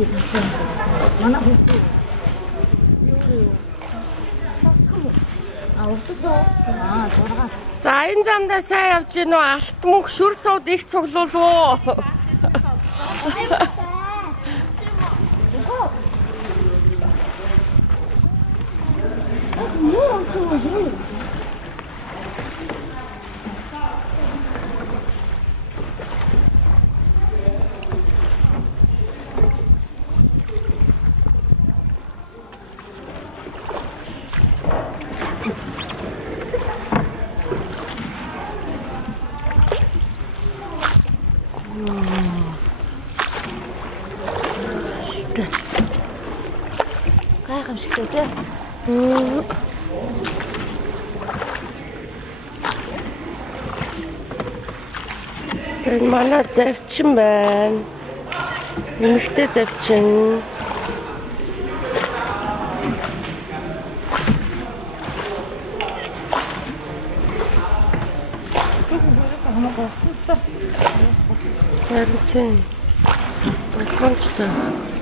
여기 다시 만화 볼게. 없었어. 돌아가. За энэ замдаа сайн явж гинөө алт мөнх шүр сууд их цуглуулвоо. гайхамшигтэй тий. Энэ манай завчин байна. Нэмэгтэй завчин. Харин тийм. Болгоомжтой.